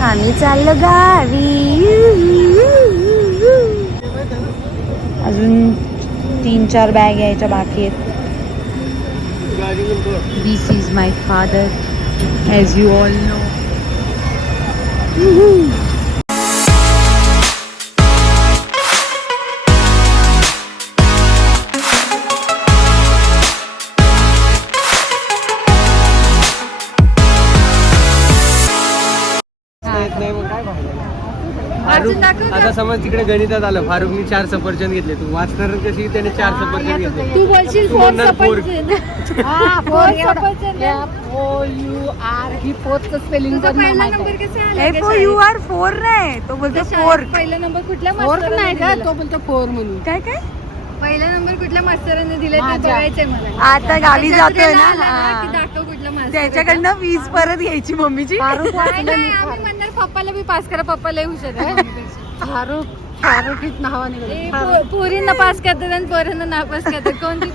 आम्ही चाललो गावी. अजून 3-4 बॅग यायच्या बाकी आहेत. This is my father as you all know. आता समज तिकडे गणितात आलं, फारुखनी 4 सफरचंद घेतले, तू वाचणार कशी? त्याने 4 सफरचंद घेतले, तू बोलशील 4 सफरचंद. ही फोर्थ स्पेलिंग पहिला नंबर कसा आला? FOUR नाही, तो बोलतो 4. पहिला नंबर कुठल्या नाही का, तो बोलतो 4 म्हणून. काय पहिला नंबर कुठल्या मास्तरांनी दिलाय ते बघायचंय मला. आता गावी जातोय ना, दाखव कुठला मास्तर. त्याच्याकडनं 20 परत घ्यायची मम्मीची. आम्ही म्हणणार पप्पाला बी पास करा, पप्पा लय हुशार आहे. फारुखीत नावाने पोरींना पास करतात आणि पोरांना नापास करतात. कोणती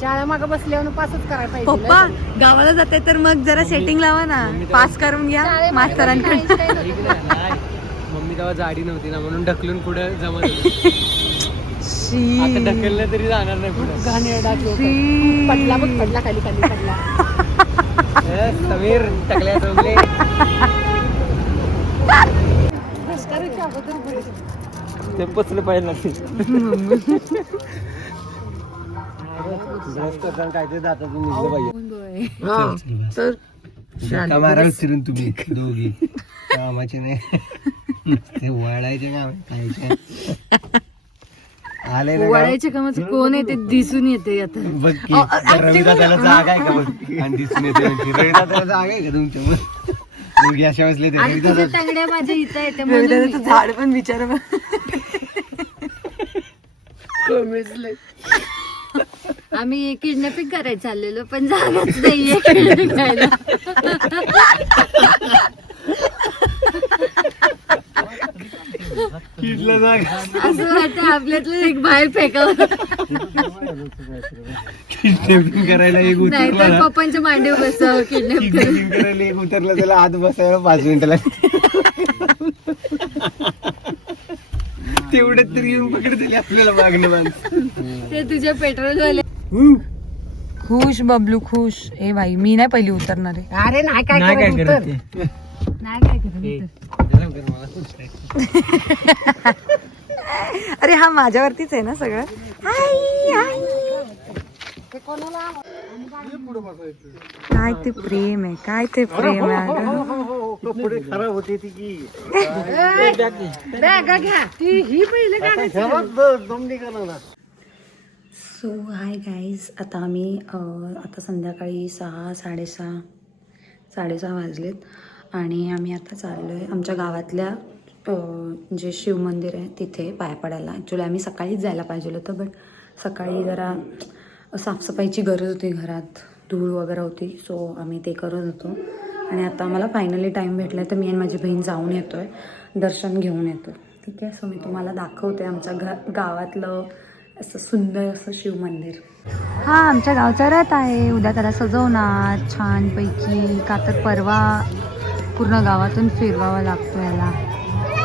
शाळा मागं बसल्यावर पासच करायला पाहिजे. पप्पा गावाला जाते तर मग जरा सेटिंग लावा ना, पास करून घ्या मास्तरांकडे. मम्मी तेव्हा जाडी नव्हती ना, म्हणून ढकलून पुढे जमत होती. आता ढकललं तरी जाणार नाही पुढे. पडला खाली पडला. समीर टकल्या चौगले. ते पचलं पाहिजे काय ते दातातून निघलं पाहिजे. तर मारा विसरून तुम्ही दोघी कामाचे नाही, ते वळायचे काम खायचे. आले वळायच्या कामाचं कोण आहे ते दिसून येते आता. बघ की रविदादाला जागा आहे का बघ, आणि दिसून येते. रविदादाला जागा आहे का तुमच्या मुलगी अशा बसले ते रविदादा टांगड्या माझ्या इथं येते. झाड पण विचार. आम्ही किडनॅपिंग करायला चाललेलो, पण जागाच नाहीये किडनॅपिंग करायला. असं वाटतं आपल्यातलं एक बाहेर फेकावं. किडनॅपिंग करायला एक उतरला, पप्पांच्या मांडीवर बसावं. किडनॅपिंग करायला एक उतरला, त्याला आत बसायला 5 मिनिटाला. तेवढ्यात तरी येऊन पकडतील आपल्याला मागणं माणसं. ते तुझ्या पेट्रोल वाले खुश बबलू खुश. ए भाई मी नाही पहिली उतरणार आहे. अरे नाही काय नाही काय करत, करत नाही काय करत. अरे हा माझ्यावरतीच आहे ना सगळं. काय ते प्रेम आहे, काय ते प्रेम आहे. कपडे खराब होते ती की बॅगा घ्या ही पहिले काढायची. सो हाय गाईज, आता आम्ही आता संध्याकाळी 6-6:30 वाजलेत आणि आम्ही आता चाललो आहे आमच्या गावातल्या जे शिव मंदिर आहे तिथे पाया पडायला. ॲक्च्युली आम्ही सकाळीच जायला पाहिजे होतं, बट सकाळी जरा साफसफाईची गरज होती, घरात धूळ वगैरे होती, सो आम्ही ते करत होतो. आणि आता आम्हाला फायनली टाईम भेटला आहे, तर मी आणि माझी बहीण जाऊन येतो आहे, दर्शन घेऊन येतो. ठीक आहे, सो मी तुम्हाला दाखवते आमच्या गावातलं असं सुंदर असं शिवमंदिर. हा आमच्या गावचा रथ आहे, उद्या त्याला सजवणार छानपैकी. का तर परवा पूर्ण गावातून फिरवावा लागतो याला.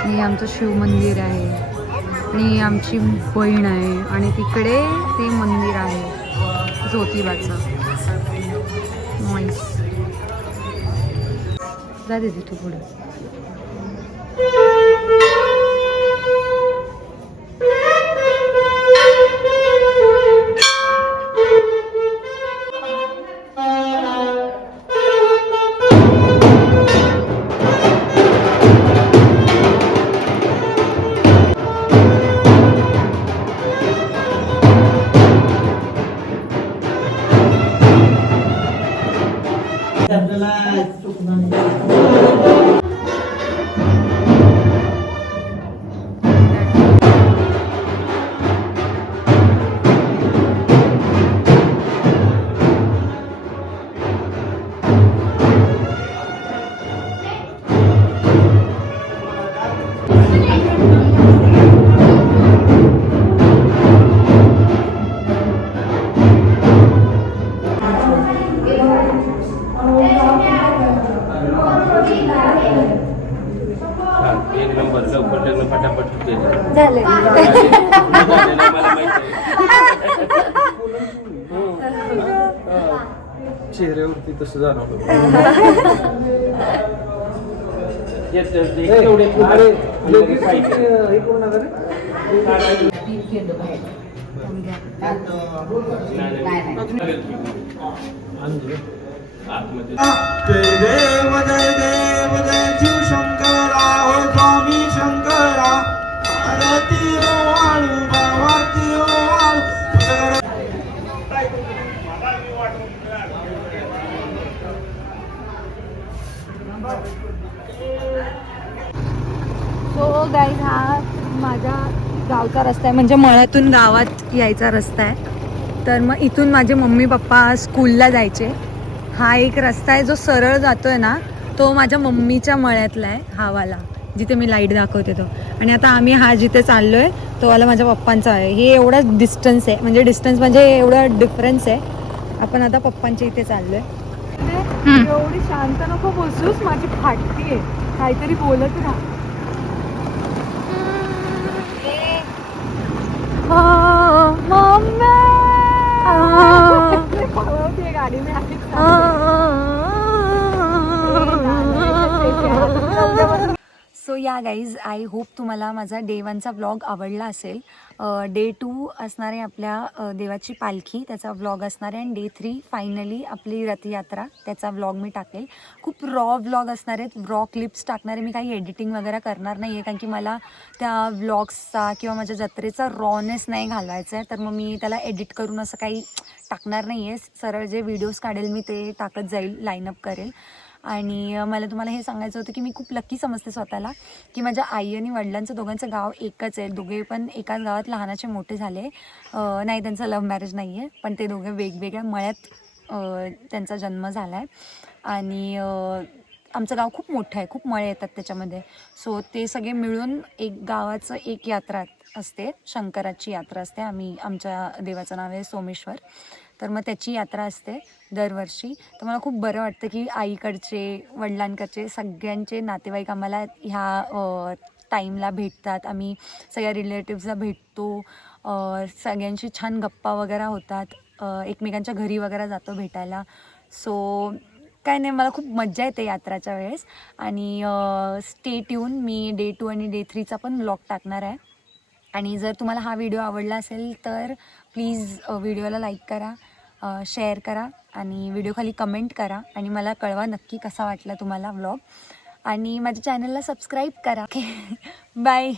आणि आमचं शिवमंदिर आहे आणि आमची बहीण आहे आणि तिकडे ते मंदिर आहे ज्योतिबाचं. नाईस. जा दे तू पुढं. लवकर लग्न फटाफट होते. झाले. मला माहिती चेहऱ्यावरती तसं जाणवलं. जय देव जय शिव शंकरा हो स्वामी शंकरा आरती हो वाळू बावाती हो वाळू. सो गाईज हा माझ्या गावचा रस्ता आहे, म्हणजे मळ्यातून गावात यायचा रस्ता आहे. तर मग इथून माझे मम्मी पप्पा स्कूलला जायचे. हा एक रस्ता आहे जो सरळ जातोय ना, तो माझ्या मम्मीच्या मळ्यातला आहे हा वाला, जिथे मी लाईट दाखवते तो. आणि आता आम्ही हा जिथे चाललोय तो वाला माझ्या पप्पांचा आहे. हे एवढं डिस्टन्स आहे, म्हणजे डिस्टन्स म्हणजे एवढं डिफरन्स आहे. आपण आता पप्पांच्या इथे चाललोय. एवढी शांत नको बसूस, माझी फाटती आहे, काहीतरी बोलत राहा. सो या गाईज, आय होप तुम्हाला माझा डे 1चा व्लॉग आवडला असेल. डे 2 असणार आहे आपल्या देवाची पालखी, त्याचा व्लॉग असणार आहे. आणि डे 3 फायनली आपली रथयात्रा, त्याचा व्लॉग मी टाकेल. खूप रॉ व्लॉग असणार आहेत, रॉ क्लिप्स टाकणार आहे मी. काही एडिटिंग वगैरे करणार नाही आहे, कारण की मला त्या व्लॉग्सचा किंवा माझ्या जत्रेचा रॉनेस नाही घालवायचा आहे. तर मग मी त्याला एडिट करून असं काही टाकणार नाही आहे. सरळ जे व्हिडिओज काढेल मी ते टाकत जाईल, लाईनअप करेल. आणि मला तुम्हाला हे सांगायचं होतं की मी खूप लकी समजते स्वतःला, की माझ्या आई आणि वडिलांचं दोघांचं गाव एकच आहे. दोघे पण एकाच गावात लहानाचे मोठे झाले. नाही, त्यांचं लव्ह मॅरेज नाही आहे, पण ते दोघे वेगवेगळ्या मळ्यात त्यांचा जन्म झाला आहे. आणि आमचं गाव खूप मोठं आहे, खूप मळे येतात त्याच्यामध्ये. सो ते सगळे मिळून एक गावाचं एक यात्रा असते, शंकराची यात्रा असते. आमच्या देवाचं नाव आहे सोमेश्वर. तर मग त्याची यात्रा असते दरवर्षी. तर मला खूप बरं वाटतं की आईकडचे, वडिलांकडचे सगळ्यांचे नातेवाईक आम्हाला ह्या टाईमला भेटतात. आम्ही सगळ्या रिलेटिव्सला भेटतो, सगळ्यांशी छान गप्पा वगैरे होतात, एकमेकांच्या घरी वगैरे जातो भेटायला. सो काय नाही, मला खूप मजा येते यात्राच्या वेळेस. आणि स्टे ट्यून, मी डे 2 आणि डे 3चा पण व्लॉग टाकणार आहे. आणि जर तुम्हाला हा व्हिडिओ आवडला असेल तर प्लीज व्हिडिओला लाईक करा, शेअर करा आणि व्हिडिओ खाली कमेंट करा. आणि मला कळवा नक्की कसा वाटला तुम्हाला व्लॉग. आणि माझ्या चॅनलला सबस्क्राईब करा. बाय.